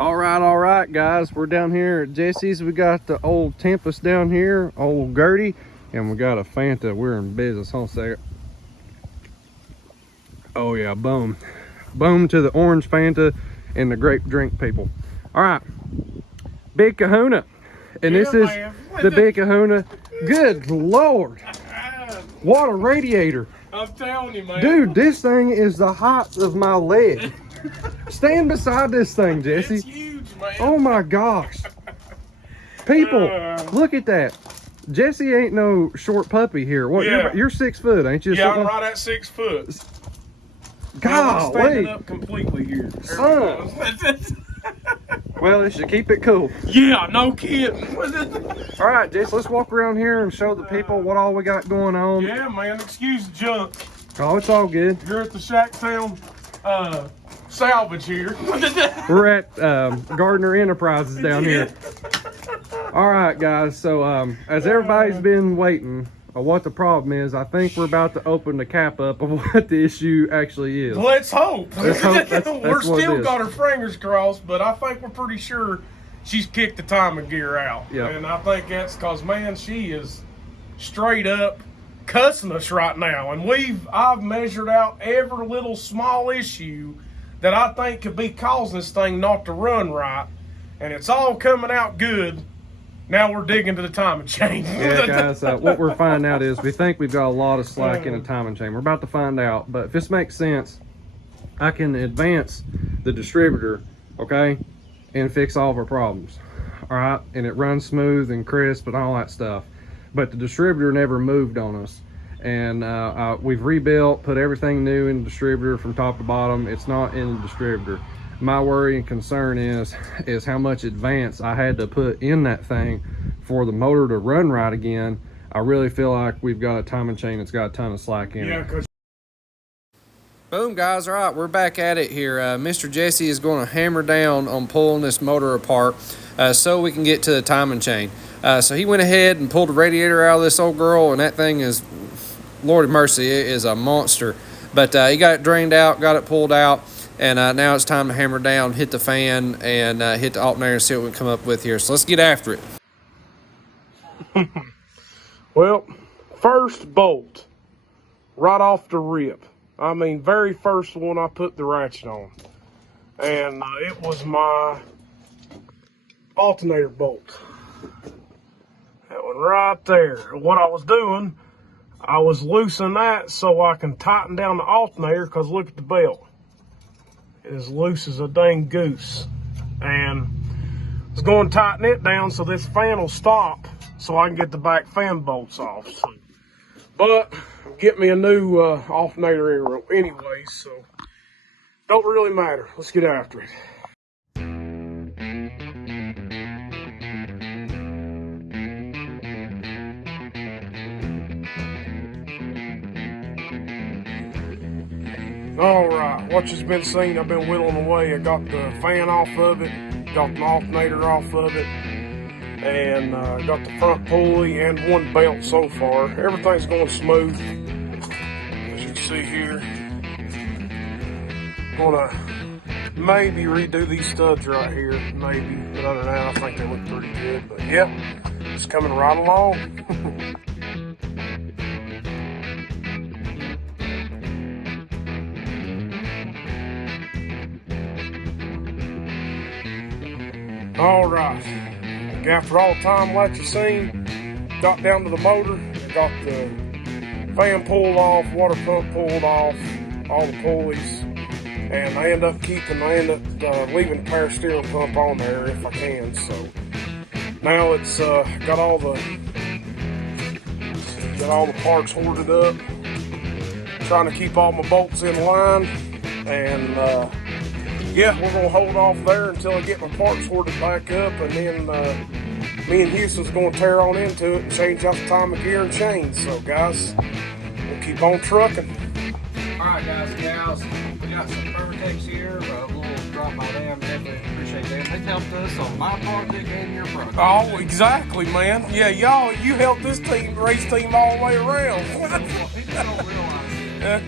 All right, guys. We're down here at Jesse's. We got the old Tempest down here, old Gertie, and we got a Fanta. We're in business. Hold on a second. Oh yeah, boom. Boom to the orange Fanta and the grape drink, people. All right, Big Kahuna. And Yeah, this is man. the Big Kahuna. Good Lord. What a radiator. I'm telling you, man. Dude, this thing is the height of my leg. Stand beside this thing, Jesse. It's huge, man. Oh my gosh. People, look at that. Jesse ain't no short puppy here. What? Yeah. You're 6 foot, ain't you? Yeah, I'm right at 6 foot. God, I'm standing up completely here. Son. Well, it should keep it cool. Yeah, no kidding. All right, Jesse, let's walk around here and show the people what all we got going on. Yeah, man. Excuse the junk. Oh, it's all good. You're at the Shacktown salvage here. We're at Gardner Enterprises down here. All right, guys. So as everybody's been waiting, what the problem is, I think we're about to open the cap up of what the issue actually is. Let's hope. Let's hope that's We're what it still is. got our fingers crossed, but I think we're pretty sure she's kicked the timing gear out. Yep. And I think that's because, man, she is straight up cussing us right now. And I've measured out every little small issue that I think could be causing this thing not to run right. And it's all coming out good. Now we're digging to the timing chain. Yeah, guys, what we're finding out is we think we've got a lot of slack in the timing chain. We're about to find out, but if this makes sense, I can advance the distributor, okay, and fix all of our problems, all right? And it runs smooth and crisp and all that stuff. But the distributor never moved on us. And we've rebuilt, put everything new in the distributor from top to bottom. It's not in the distributor. My worry and concern is how much advance I had to put in that thing for the motor to run right again. I really feel like we've got a timing chain that's got a ton of slack in it. Boom, guys. All right, we're back at it here. Mr. Jesse is going to hammer down on pulling this motor apart so we can get to the timing chain. So he went ahead and pulled the radiator out of this old girl, and that thing is, Lord of mercy, it is a monster. But he got it drained out, got it pulled out. And now it's time to hammer down, hit the fan, and hit the alternator and see what we can come up with here. So let's get after it. Well, first bolt, right off the rip. I mean, very first one I put the ratchet on. And it was my alternator bolt. That one right there. What I was doing, I was loosening that so I can tighten down the alternator, because look at the belt. As loose as a dang goose. And I was going to tighten it down so this fan will stop so I can get the back fan bolts off. So, but get me a new alternator anyway, so don't really matter. Let's get after it. Alright, what you've been seeing, I've been whittling away. I got the fan off of it, got the alternator off of it, and got the front pulley and one belt so far. Everything's going smooth, as you can see here. Gonna maybe redo these studs right here, maybe. But other than that, I think they look pretty good. But yep, it's coming right along. All right, after all the time lapse you've seen, got down to the motor, got the fan pulled off, water pump pulled off, all the pulleys, and I end up leaving the power steering pump on there if I can. So now it's got all the parts hoarded up, trying to keep all my bolts in line, and yeah, we're going to hold off there until I get my parts hoarded back up, and then me and Houston's going to tear on into it and change out the timing gear and chain. So, guys, we'll keep on trucking. All right, guys and gals, we got some Permatex here. We'll drop by them. Definitely appreciate them. They helped us on my project and your project. Oh, exactly, man. Yeah, you helped this race team all the way around. People don't realize it.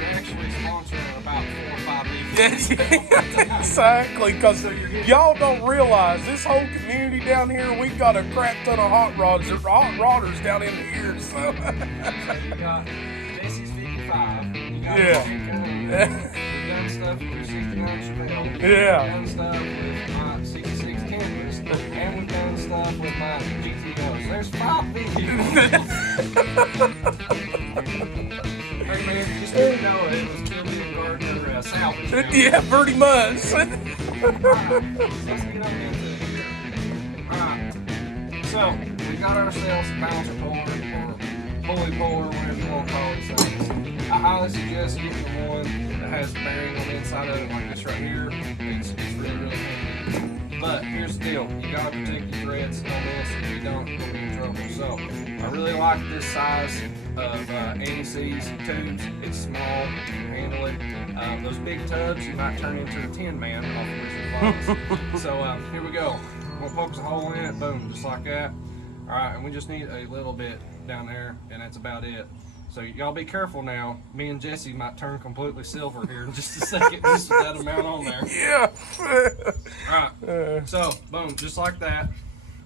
You're actually sponsoring about 4 or 5 of these. Exactly, because y'all don't realize this whole community down here, we got a crap ton of hot rodders down in here. So So you got Jesse's 55. You got Yeah. We've done stuff with 69 Chevelle. Yeah. We've done stuff with my 66 Canvas. And we've done stuff with my GTOs. There's 5 videos. Hey man, just didn't know it was Killian Gardner salvage. Yeah, pretty much. Let's get on into it here. Alright. So, we got ourselves a bouncer puller, or pulley puller, whatever you want to call these things. I highly suggest getting the one that has the bearing on the inside of it, like this right here. It's really, really handy. But here's the deal, you gotta protect your threads on this. If you don't, you're gonna be in trouble. So, I really like this size of anti-seize tubes. It's small, you can handle it. Those big tubs, you might turn into a tin man off of this box. So here we go. We'll poke a hole in it, boom, just like that. All right, and we just need a little bit down there, and that's about it. So y'all be careful now. Me and Jesse might turn completely silver here in just a second, just with that amount on there. Yeah. All right, so boom, just like that.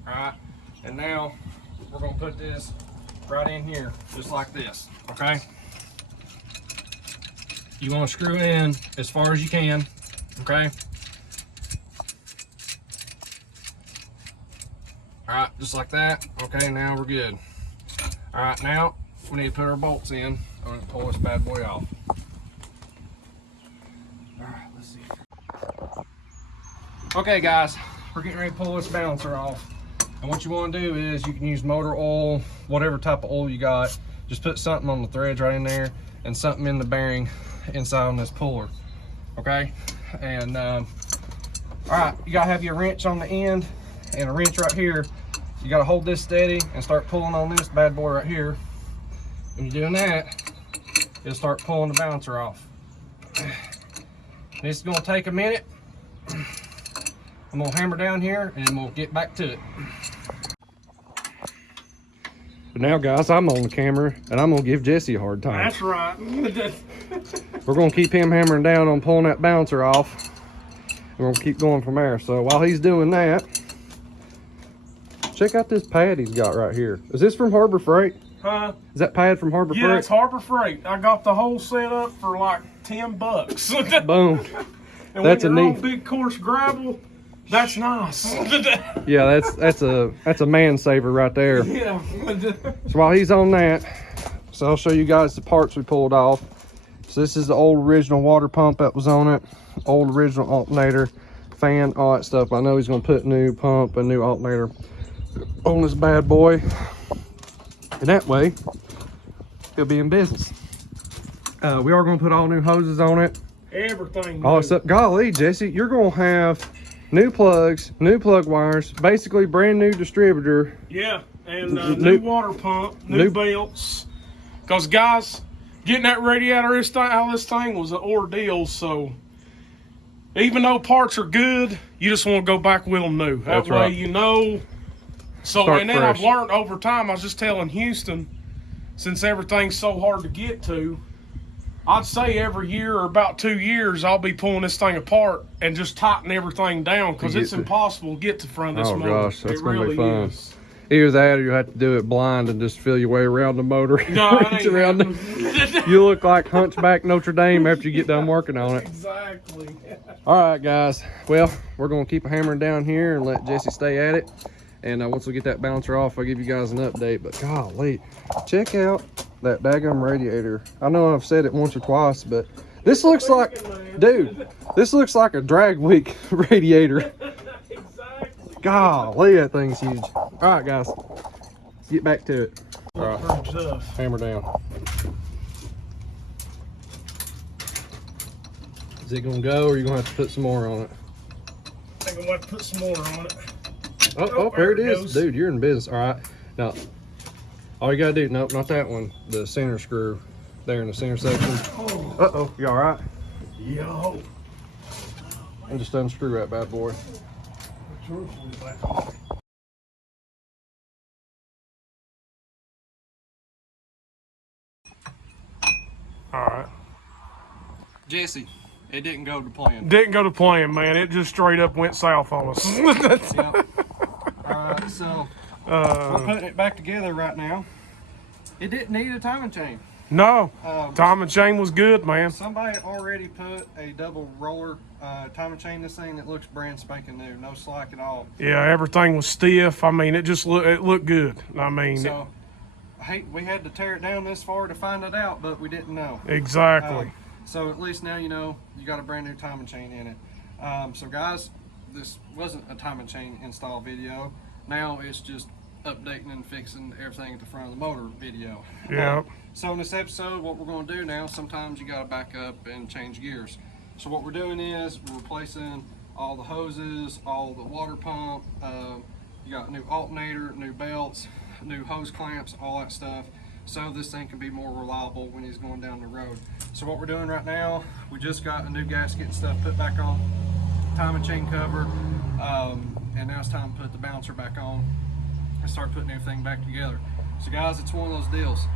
All right, and now we're gonna put this right in here, just like this, okay? You wanna screw in as far as you can, okay? All right, just like that. Okay, now we're good. All right, now we need to put our bolts in. I'm gonna pull this bad boy off. All right, let's see. Okay, guys, we're getting ready to pull this balancer off. And what you want to do is you can use motor oil, whatever type of oil you got. Just put something on the threads right in there and something in the bearing inside on this puller. Okay, and all right, you gotta have your wrench on the end and a wrench right here. You gotta hold this steady and start pulling on this bad boy right here. When you're doing that, it'll start pulling the balancer off. This is gonna take a minute. I'm gonna hammer down here and we'll get back to it. But now guys, I'm on the camera and I'm gonna give Jesse a hard time. That's right. We're gonna keep him hammering down on pulling that bouncer off. We're gonna keep going from there. So while he's doing that, check out this pad he's got right here. Is this from Harbor Freight? Huh? Is that pad from Harbor Freight? Yeah, it's Harbor Freight. I got the whole setup for like $10. Boom. And That's when a you're neat. on big course gravel, that's nice. Yeah, that's a man saver right there. Yeah. So while he's on that, so I'll show you guys the parts we pulled off. So this is the old original water pump that was on it, old original alternator, fan, all that stuff. I know he's gonna put new pump and new alternator on this bad boy, and that way he'll be in business. We are gonna put all new hoses on it. Everything. Oh, except golly, Jesse, you're gonna have new plugs, new plug wires, basically brand new distributor. Yeah, and New- new water pump, new belts. Because guys, getting that radiator out of this thing was an ordeal. So even though parts are good, you just want to go back with them new. That That's way right. you know. So Start and then fresh. I've learned over time. I was just telling Houston, since everything's so hard to get to, I'd say every year or about 2 years, I'll be pulling this thing apart and just tighten everything down because it's impossible to get to the front of this motor. Gosh, that's it gonna really be fun. is. Either that or you have to do it blind and just feel your way around the motor. No, it Reach ain't around happening. You look like Hunchback Notre Dame after you get done working on it. Exactly. All right, guys. Well, we're going to keep hammering down here and let Jesse stay at it. And once we get that bouncer off, I'll give you guys an update. But golly, check out that daggum radiator. I know I've said it once or twice, but this looks like, dude, this looks like a drag week radiator. Exactly. Golly, that thing's huge. All right, guys, let's get back to it. All right, Tough. hammer down. Is it gonna go, or are you gonna have to put some more on it? I think I'm going to put some more on it. Oh, there it is. goes. Dude, you're in business. All right, now all you gotta do, nope, not that one, the center screw there in the center section. Uh-oh, you all right? Yo. And just unscrew that bad boy. All right. Jesse, It didn't go to plan. Didn't go to plan, man. It just straight up went south on us. Yep. Alright, so we're putting it back together right now. It didn't need a timing chain. No, timing chain was good, man. Somebody already put a double roller timing chain in this thing that looks brand spanking new, no slack at all. Yeah, everything was stiff. I mean, it looked good. I mean, so we had to tear it down this far to find it out, but we didn't know. Exactly. So at least now you know you got a brand new timing chain in it. So guys, this wasn't a timing chain install video. Now it's just updating and fixing everything at the front of the motor video. Yeah. So in this episode, what we're going to do now, sometimes you got to back up and change gears. So what we're doing is we're replacing all the hoses, all the water pump. You got new alternator, new belts, new hose clamps, all that stuff. So this thing can be more reliable when he's going down the road. So what we're doing right now, we just got a new gasket and stuff put back on, timing chain cover, and now it's time to put the bouncer back on and start putting everything back together. So guys, it's one of those deals.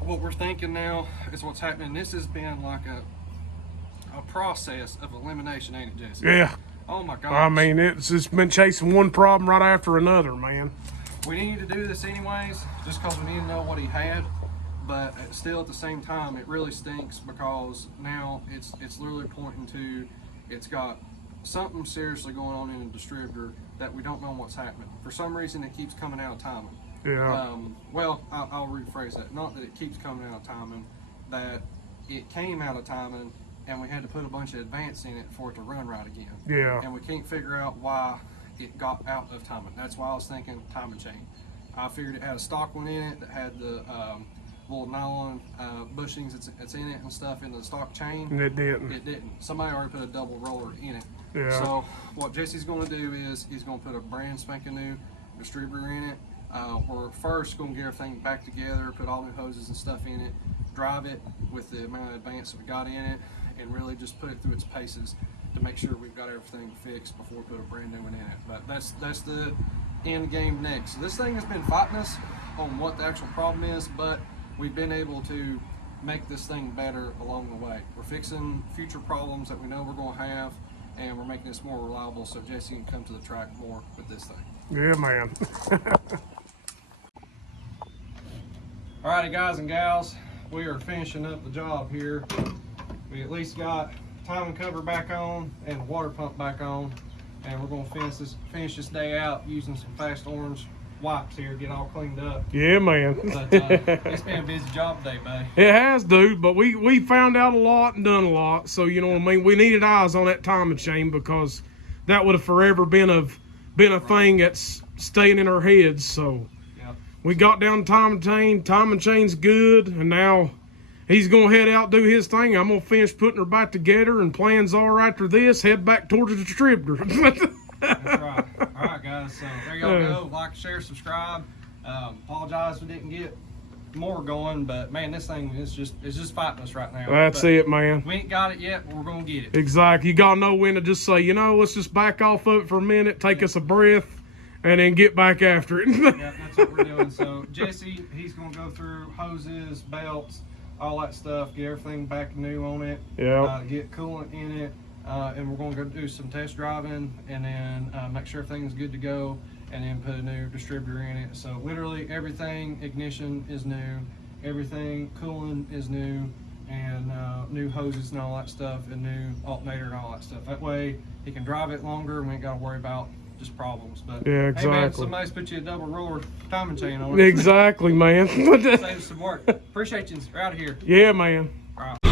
What we're thinking now is what's happening. This has been like a process of elimination, ain't it, Jesse? Yeah. Oh my God. I mean, it's just been chasing one problem right after another, man. We need to do this anyways, just because we need to know what he had. But still, at the same time, it really stinks because now it's literally pointing to it's got something seriously going on in the distributor that we don't know what's happening. For some reason, it keeps coming out of timing. Yeah. Well, I'll rephrase that. Not that it keeps coming out of timing, that it came out of timing and we had to put a bunch of advance in it for it to run right again. Yeah. And we can't figure out why it got out of timing. That's why I was thinking timing chain. I figured it had a stock one in it that had the little nylon bushings that's in it and stuff in the stock chain. And it didn't. It didn't. Somebody already put a double roller in it. Yeah. So what Jesse's going to do is he's going to put a brand spanking new distributor in it. We're first going to get everything back together, put all new hoses and stuff in it, drive it with the amount of advance that we got in it, and really just put it through its paces to make sure we've got everything fixed before we put a brand new one in it. But that's the end game next. So this thing has been fighting us on what the actual problem is, but we've been able to make this thing better along the way. We're fixing future problems that we know we're going to have, and we're making this more reliable so Jesse can come to the track more with this thing. Yeah, man. Alrighty, guys and gals, we are finishing up the job here. We at least got timing cover back on and water pump back on, and we're going to finish this day out using some fast orange wipes here, get all cleaned up. Yeah, man. But it's been a busy job today, buddy. It has, dude, but we found out a lot and done a lot, so you know what I mean. We needed eyes on that timing chain because that would have forever been a thing that's staying in our heads. So Yep. we got down to timing chain's good, and now he's gonna head out, do his thing. I'm gonna finish putting her back together, and plans are after this, head back towards the distributor. That's right. All right, guys. So there y'all go. Like, share, subscribe. Apologize we didn't get more going, but man, this thing is just fighting us right now. That's it, man. We ain't got it yet, but we're gonna get it. Exactly. You gotta know when to just say, you know, let's just back off of it for a minute, take us a breath, and then get back after it. Yeah, that's what we're doing. So Jesse, he's gonna go through hoses, belts, all that stuff, get everything back new on it. Yeah. Get coolant in it. And we're going to go do some test driving and then make sure everything's good to go and then put a new distributor in it. So literally everything, ignition is new, everything, coolant is new, and new hoses and all that stuff, and new alternator and all that stuff. That way he can drive it longer and we ain't got to worry about just problems. But yeah, exactly. Hey man, somebody's put you a double roller timing chain on it. Exactly, man. Save some work. Appreciate you. We're out of here. Yeah, man. All right.